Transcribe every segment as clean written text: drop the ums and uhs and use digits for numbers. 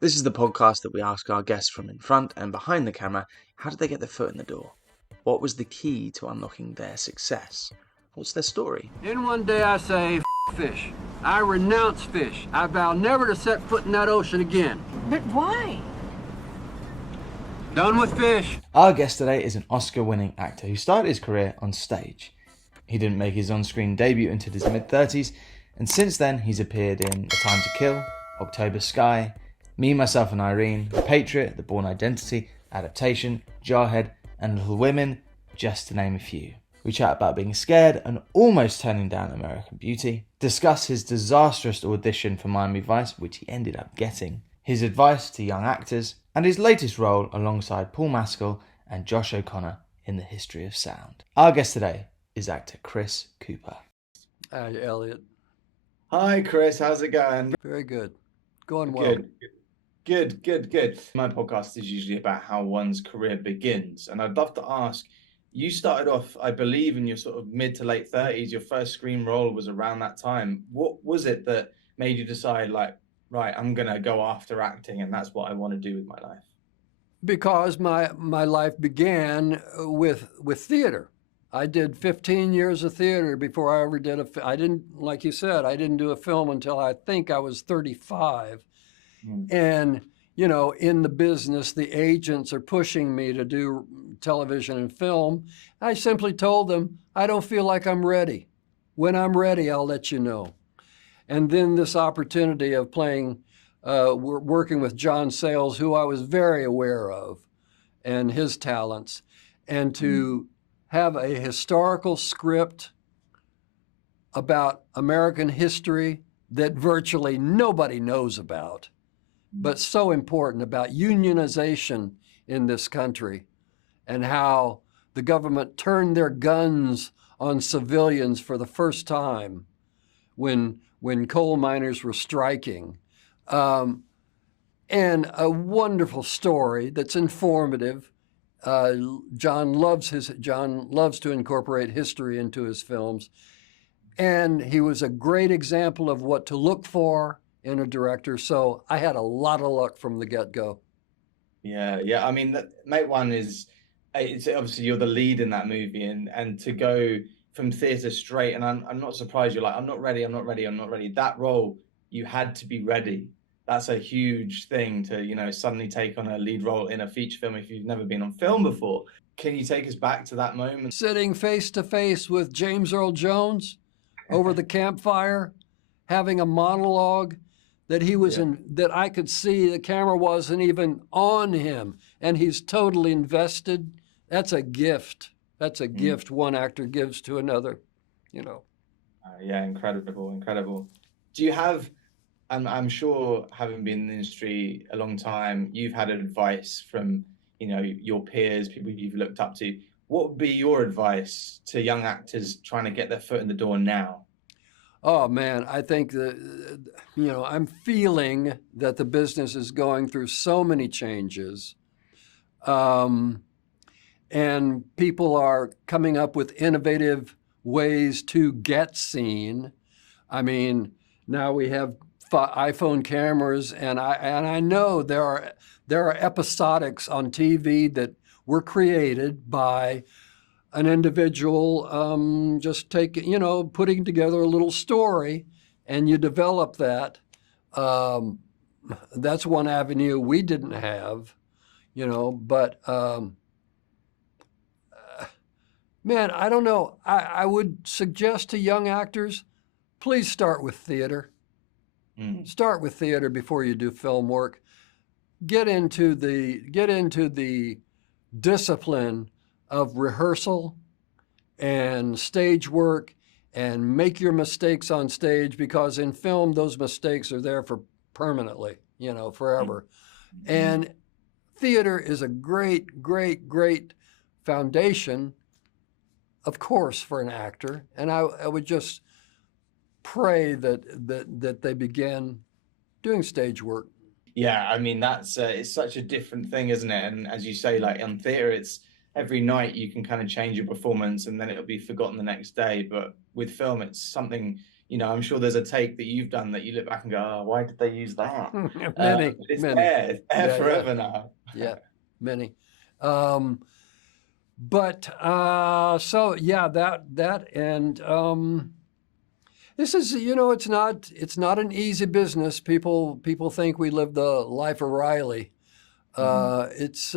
This is the podcast that we ask our guests from in front and behind the camera, how did they get their foot in the door? What was the key to unlocking their success? What's their story? Then one day I say, fish. I renounce fish. I vow never to set foot in that ocean again. But why? Done with fish. Our guest today is an Oscar-winning actor who started his career on stage. He didn't make his on-screen debut until his mid-30s, and since then he's appeared in A Time to Kill, October Sky, Me, Myself and Irene, The Patriot, The Bourne Identity, Adaptation, Jarhead and Little Women, just to name a few. We chat about being scared and almost turning down American Beauty, discuss his disastrous audition for Miami Vice, which he ended up getting, his advice to young actors, and his latest role alongside Paul Mescal and Josh O'Connor in The History of Sound. Our guest today is actor Chris Cooper. Hi, Elliot. Hi Chris, how's it going? Very good. Going well. Good. My podcast is usually about how one's career begins, and I'd love to ask, you started off, I believe, in your sort of mid to late 30s. Your first screen role was around that time. What was it that made you decide, like, right, I'm going to go after acting and that's what I want to do with my life? Because my life began with theater. I did 15 years of theater before I ever did I didn't, like you said, I didn't do a film until I think I was 35. And, you know, in the business, the agents are pushing me to do television and film. I simply told them, I don't feel like I'm ready. When I'm ready, I'll let you know. And then this opportunity of playing, working with John Sayles, who I was very aware of, and his talents, and to have a historical script about American history that virtually nobody knows about, but so important, about unionization in this country and how the government turned their guns on civilians for the first time when coal miners were striking. And a wonderful story that's informative. John loves to incorporate history into his films. And he was a great example of what to look for in a director. So I had a lot of luck from the get-go. Yeah. I mean, Matewan it's obviously you're the lead in that movie, and to go from theatre straight, and I'm not surprised you're like, I'm not ready. That role, you had to be ready. That's a huge thing to, you know, suddenly take on a lead role in a feature film if you've never been on film before. Can you take us back to that moment? Sitting face to face with James Earl Jones over the campfire, having a monologue that he was in, that I could see the camera wasn't even on him, and he's totally invested. That's a gift. That's a gift one actor gives to another, you know. Yeah, incredible. Do you have, I'm sure, having been in the industry a long time, you've had advice from, you know, your peers, people you've looked up to. What would be your advice to young actors trying to get their foot in the door now? Oh man, I think that, you know, I'm feeling that the business is going through so many changes. And people are coming up with innovative ways to get seen. I mean, now we have iPhone cameras, and I know there are episodics on TV that were created by an individual just putting together a little story, and you develop that. That's one avenue we didn't have, you know, but man, I don't know. I would suggest to young actors, please start with theater. Start with theater before you do film work. Get into the discipline of rehearsal and stage work, and make your mistakes on stage, because in film, those mistakes are there for permanently, you know, forever. And theater is a great foundation, of course, for an actor. And I would just pray that they begin doing stage work. Yeah, I mean, that's it's such a different thing, isn't it? And as you say, like on theater, it's every night you can kind of change your performance and then it'll be forgotten the next day. But with film, it's something I'm sure there's a take that you've done that you look back and go, oh, why did they use that? Many, it's many. there forever now. Yeah, many. So yeah, that and this is, it's not an easy business. People think we live the life of Riley. It's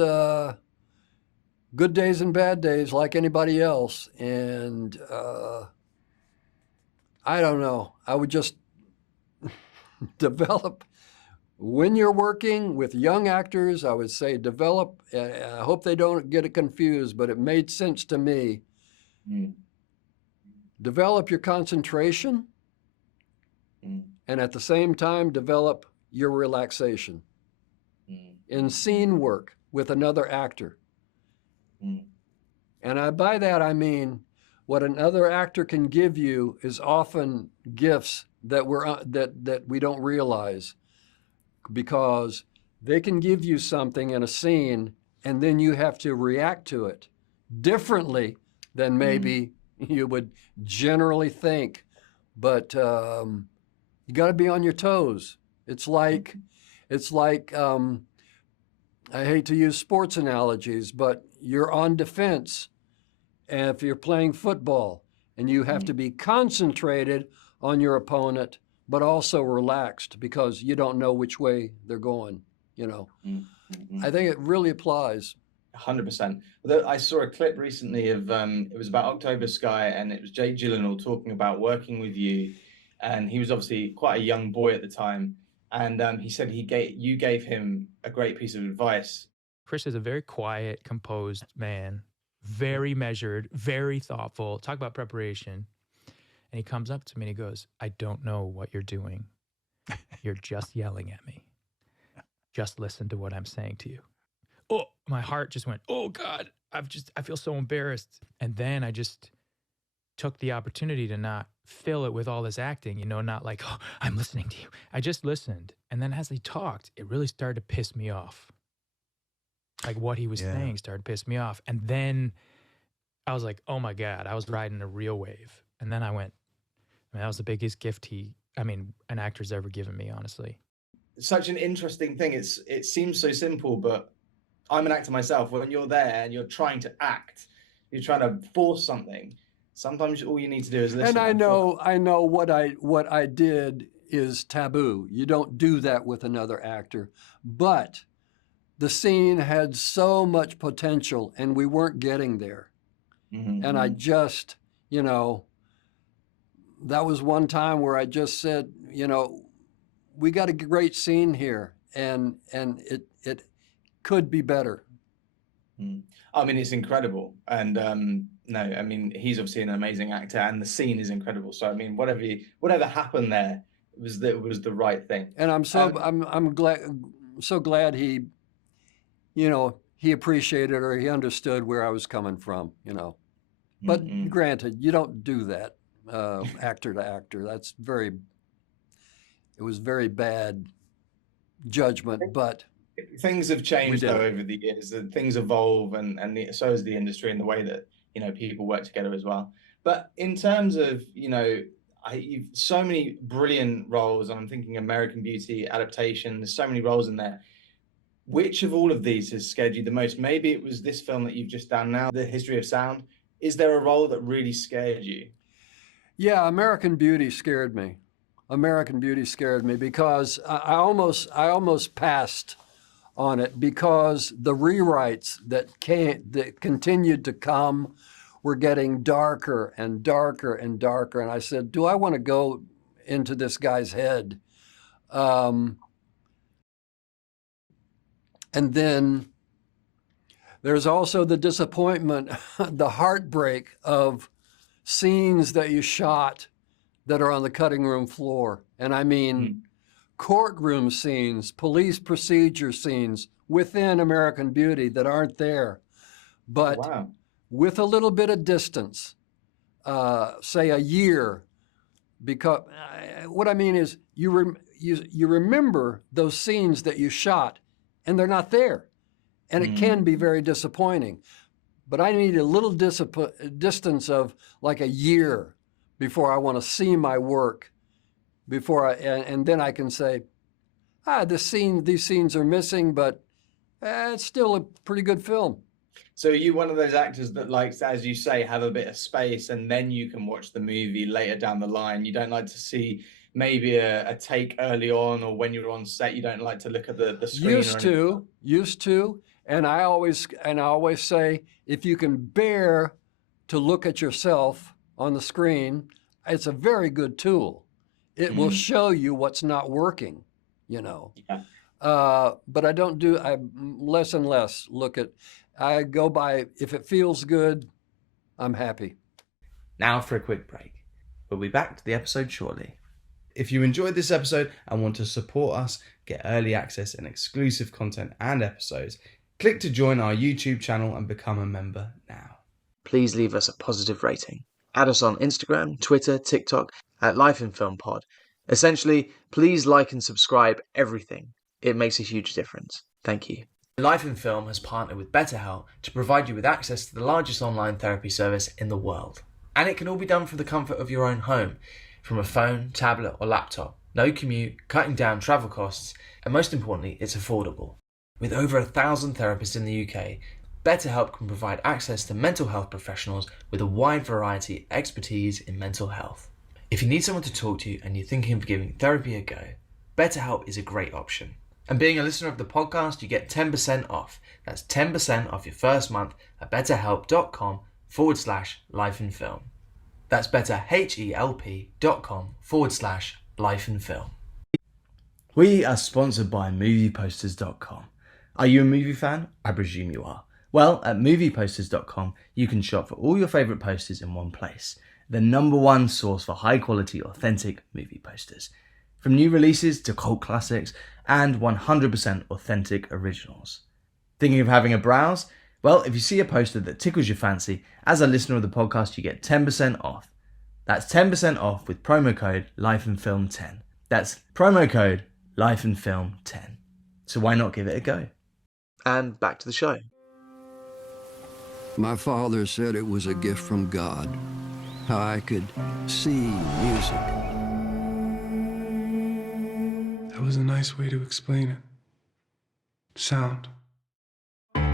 good days and bad days like anybody else. And I don't know. I would just develop, when you're working with young actors, I would say develop, I hope they don't get it confused, but it made sense to me. Develop your concentration, and at the same time, develop your relaxation in scene work with another actor. And by that, I mean, what another actor can give you is often gifts that we don't realize, because they can give you something in a scene, and then you have to react to it differently than maybe you would generally think. But you got to be on your toes. It's like I hate to use sports analogies, but you're on defense. And if you're playing football, and you have to be concentrated on your opponent, but also relaxed, because you don't know which way they're going, I think it really applies. 100%. I saw a clip recently of, it was about October Sky, and it was Jake Gyllenhaal talking about working with you. And he was obviously quite a young boy at the time. And he said you gave him a great piece of advice. Chris is a very quiet, composed man, very measured, very thoughtful. Talk about preparation. And he comes up to me and he goes, I don't know what you're doing. You're just yelling at me. Just listen to what I'm saying to you. Oh, my heart just went, oh God, I feel so embarrassed. And then I just took the opportunity to not fill it with all this acting, not like, oh, I'm listening to you. I just listened. And then as he talked, it really started to piss me off. Like what he was saying started to piss me off. And then I was like, oh my God, I was riding a real wave. And then I went, that was the biggest gift an actor's ever given me, honestly. Such an interesting thing. It seems so simple, but I'm an actor myself. When you're there and you're trying to act, you're trying to force something. Sometimes all you need to do is listen. And I know what I did is taboo. You don't do that with another actor. But the scene had so much potential, and we weren't getting there. And I just, that was one time where I just said, we got a great scene here, and it could be better. I mean, it's incredible. And he's obviously an amazing actor, and the scene is incredible. So I mean, whatever happened there was the right thing. And I'm so glad he, he appreciated or he understood where I was coming from, But granted, you don't do that actor to actor. It was very bad judgment, but things have changed though over the years. Things evolve, and so has the industry and the way that people work together as well. But in terms of you've so many brilliant roles, and I'm thinking American Beauty, Adaptation. There's so many roles in there. Which of all of these has scared you the most? Maybe it was this film that you've just done now, The History of Sound. Is there a role that really scared you? Yeah, American Beauty scared me. American Beauty scared me because I almost passed on it, because the rewrites that continued to come were getting darker and darker and darker. And I said, do I want to go into this guy's head? And then there's also the disappointment, the heartbreak of scenes that you shot that are on the cutting room floor. And I mean, courtroom scenes, police procedure scenes within American Beauty that aren't there. But with a little bit of distance, say a year, because what I mean is you remember those scenes that you shot and they're not there. And it can be very disappointing. But I need a little distance of like a year before I want to see my work and then I can say, these scenes are missing, but it's still a pretty good film. So are you one of those actors that likes, as you say, have a bit of space and then you can watch the movie later down the line? You don't like to see maybe a take early on, or when you're on set, you don't like to look at the screen? Used to. And I always say, if you can bear to look at yourself on the screen, it's a very good tool. It will show you what's not working, you know. Yeah. But I less and less look at, I go by, if it feels good, I'm happy. Now for a quick break. We'll be back to the episode shortly. If you enjoyed this episode and want to support us, get early access and exclusive content and episodes, click to join our YouTube channel and become a member now. Please leave us a positive rating. Add us on Instagram, Twitter, TikTok at lifeinfilmpod. Essentially, please like and subscribe everything. It makes a huge difference. Thank you. Life in Film has partnered with Betterhelp to provide you with access to the largest online therapy service in the world. And it can all be done from the comfort of your own home, from a phone, tablet or laptop. No commute, cutting down travel costs, and most importantly, it's affordable. With over 1,000 therapists in the UK, Betterhelp can provide access to mental health professionals with a wide variety of expertise in mental health. If you need someone to talk to and you're thinking of giving therapy a go, Betterhelp is a great option. And being a listener of the podcast, you get 10% off. That's 10% off your first month at betterhelp.com/lifeinfilm. That's betterhelp.com/lifeinfilm. We are sponsored by Movieposters.com. Are you a movie fan? I presume you are. Well, at Movieposters.com, you can shop for all your favourite posters in one place. The #1 source for high-quality, authentic movie posters. From new releases to cult classics and 100% authentic originals. Thinking of having a browse? Well, if you see a poster that tickles your fancy, as a listener of the podcast, you get 10% off. That's 10% off with promo code lifeinfilm10. That's promo code lifeinfilm10. So why not give it a go? And back to the show. My father said it was a gift from God, how I could see music. That was a nice way to explain it. Sound. Well,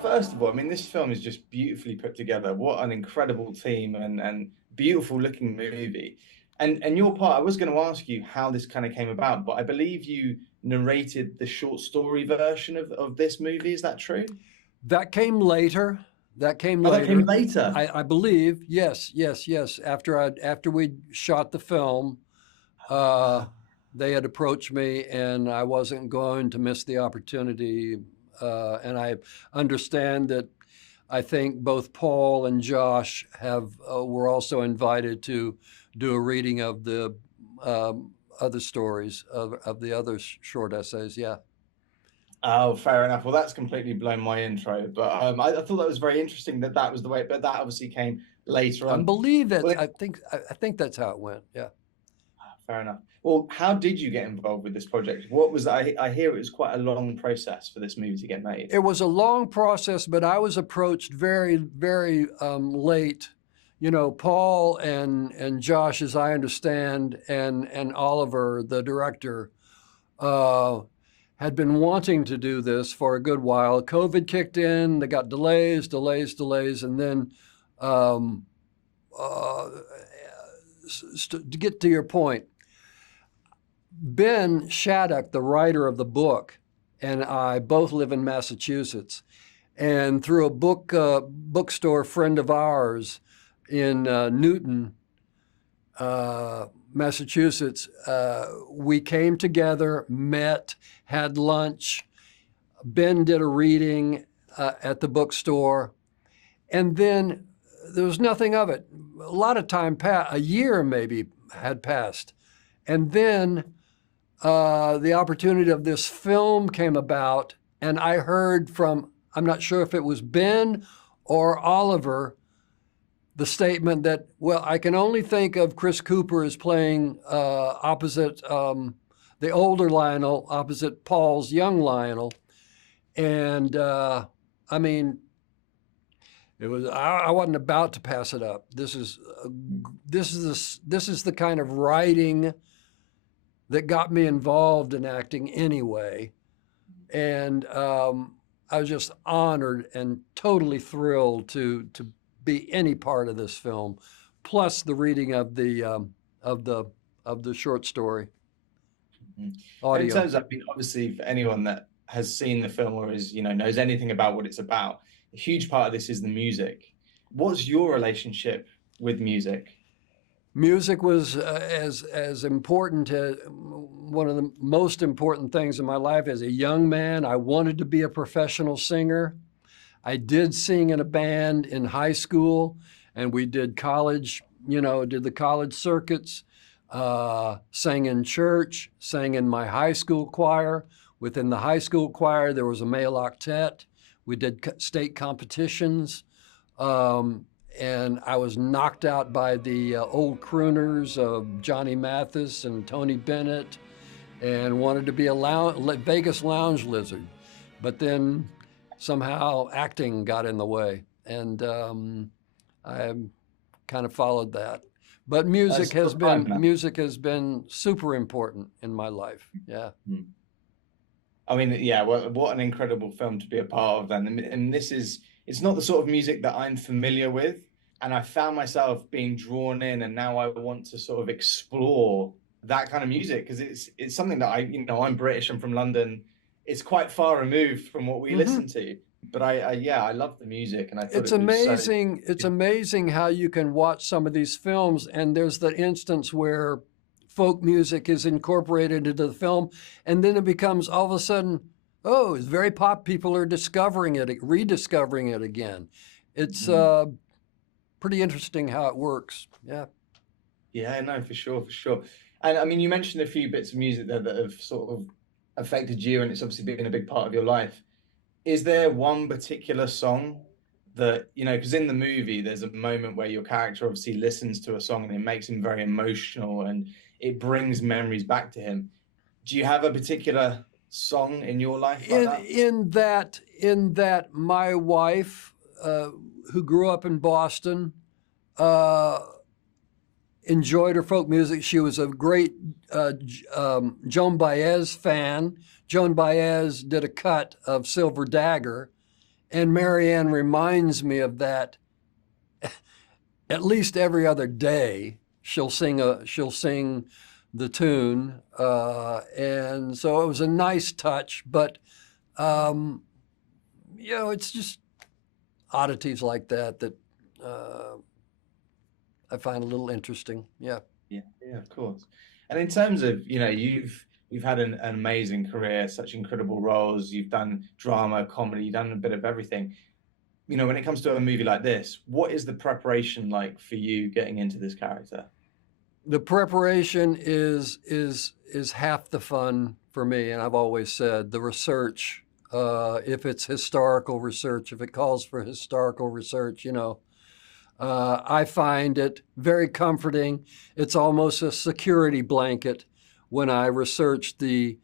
first of all, I mean, this film is just beautifully put together. What an incredible team and beautiful looking movie. And your part, I was going to ask you how this kind of came about, but I believe you narrated the short story version of this movie. Is that true? That came later. That came later. I believe. Yes. After we shot the film, they had approached me, and I wasn't going to miss the opportunity. And I understand that I think both Paul and Josh were also invited to do a reading of the other stories of the other short essays. Yeah. Oh, fair enough. Well, that's completely blown my intro, but I thought that was very interesting that was the way. But that obviously came later on. I believe that. Well, I think that's how it went. Yeah. Fair enough. Well, how did you get involved with this project? What was I hear it was quite a long process for this movie to get made. It was a long process, but I was approached very, very late. You know, Paul and Josh, as I understand, and Oliver, the director, had been wanting to do this for a good while. COVID kicked in, they got delays, and then to get to your point, Ben Shattuck, the writer of the book, and I both live in Massachusetts, and through a bookstore friend of ours in Newton, Massachusetts, we came together, met, had lunch. Ben did a reading at the bookstore, and then there was nothing of it. A lot of time passed, a year maybe had passed, and then the opportunity of this film came about, and I heard from, I'm not sure if it was Ben or Oliver, the statement that, well, I can only think of Chris Cooper as playing opposite the older Lionel, opposite Paul's young Lionel. And I mean, It was I wasn't about to pass it up. This is the kind of writing that got me involved in acting anyway, and I was just honored and totally thrilled to be any part of this film, plus the reading of the short story. Audio. In terms of, obviously, for anyone that has seen the film or is, knows anything about what it's about, a huge part of this is the music. What's your relationship with music? Music was as important as one of the most important things in my life. As a young man, I wanted to be a professional singer. I did sing in a band in high school, and we did college, did the college circuits, sang in church, sang in my high school choir. Within the high school choir, there was a male octet. We did state competitions, and I was knocked out by the old crooners of Johnny Mathis and Tony Bennett, and wanted to be a Vegas lounge lizard. But then somehow acting got in the way, and I kind of followed that. But music has been super important in my life. Yeah. I mean, yeah, what an incredible film to be a part of then. And it's not the sort of music that I'm familiar with. And I found myself being drawn in, and now I want to sort of explore that kind of music, because it's something that I'm British and from London. It's quite far removed from what we listen to. But I love the music, and I thought it's amazing. It's amazing how you can watch some of these films, and there's the instance where folk music is incorporated into the film, and then it becomes all of a sudden, it's very pop. People are discovering it, rediscovering it again. It's pretty interesting how it works. Yeah. Yeah, no, for sure. And I mean, you mentioned a few bits of music there that have sort of affected you, and it's obviously been a big part of your life. Is there one particular song that, because in the movie, there's a moment where your character obviously listens to a song and it makes him very emotional and it brings memories back to him. Do you have a particular song in your life like that? In that my wife, who grew up in Boston, enjoyed her folk music. She was a great Joan Baez fan. Joan Baez did a cut of Silver Dagger, and Marianne reminds me of that at least every other day. She'll sing the tune, and so it was a nice touch. But it's just oddities like that I find a little interesting. Yeah, of course. And in terms of you've had an amazing career, such incredible roles. You've done drama, comedy, you've done a bit of everything. When it comes to a movie like this, what is the preparation like for you getting into this character? The preparation is half the fun for me, and I've always said the research. If it's historical research, if it calls for historical research, I find it very comforting. It's almost a security blanket when I research the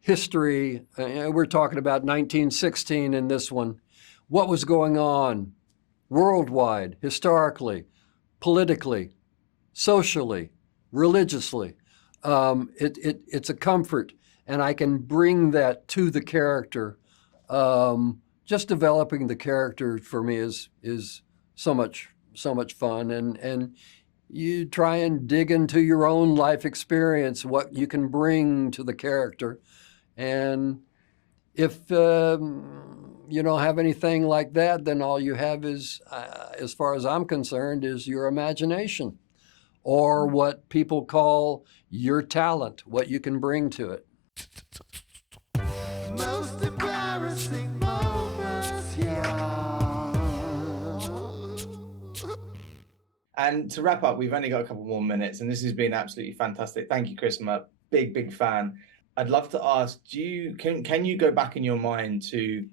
history. We're talking about 1916 in this one. What was going on worldwide, historically, politically, socially, religiously. It's a comfort, and I can bring that to the character. Just developing the character for me is so much fun, and you try and dig into your own life experience, what you can bring to the character. And if you don't have anything like that, then all you have is, as far as I'm concerned, is your imagination, or what people call your talent, what you can bring to it. Most embarrassing moments, And to wrap up, we've only got a couple more minutes, and this has been absolutely fantastic. Thank you, Chris. I'm a big fan. I'd love to ask, can you go back in your mind to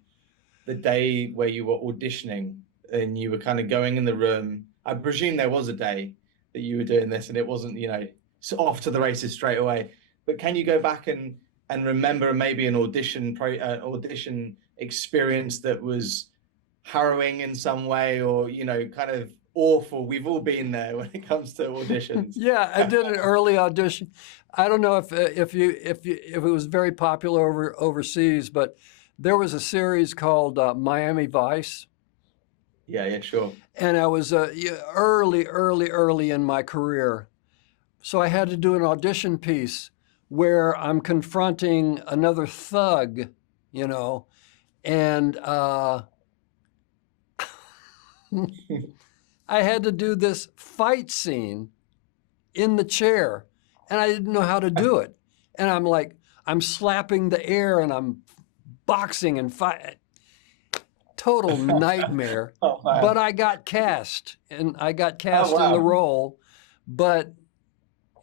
the day where you were auditioning and you were kind of going in the room? I presume there was a day that you were doing this and it wasn't, off to the races straight away. But can you go back and remember maybe an audition experience that was harrowing in some way, or kind of awful? We've all been there when it comes to auditions. Yeah, I did an early audition. I don't know if it was very popular overseas, but there was a series called Miami Vice. Yeah, sure. And I was early in my career. So I had to do an audition piece where I'm confronting another thug, and I had to do this fight scene in the chair, and I didn't know how to do it. And I'm slapping the air and I'm boxing and fight. Total nightmare. Oh, wow. But I got cast, and I got cast Oh, wow. in the role, but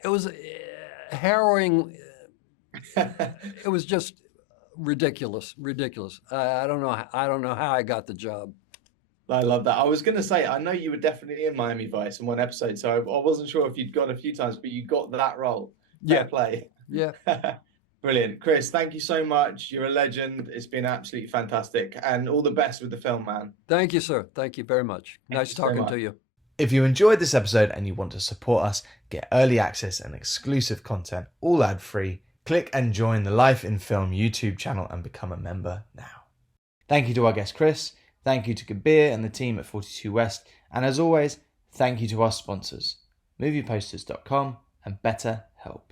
it was harrowing. It was just ridiculous. I don't know how I got the job. I love that. I was going to say, I know you were definitely in Miami Vice in one episode, so I wasn't sure if you'd gone a few times, but you got that role. Fair play. Yeah. Brilliant. Chris, thank you so much. You're a legend. It's been absolutely fantastic. And all the best with the film, man. Thank you, sir. Thank you very much. Nice talking to you. If you enjoyed this episode and you want to support us, get early access and exclusive content, all ad-free, click and join the Life in Film YouTube channel and become a member now. Thank you to our guest Chris, thank you to Kabir and the team at 42 West, and as always, thank you to our sponsors, Movieposters.com and Betterhelp.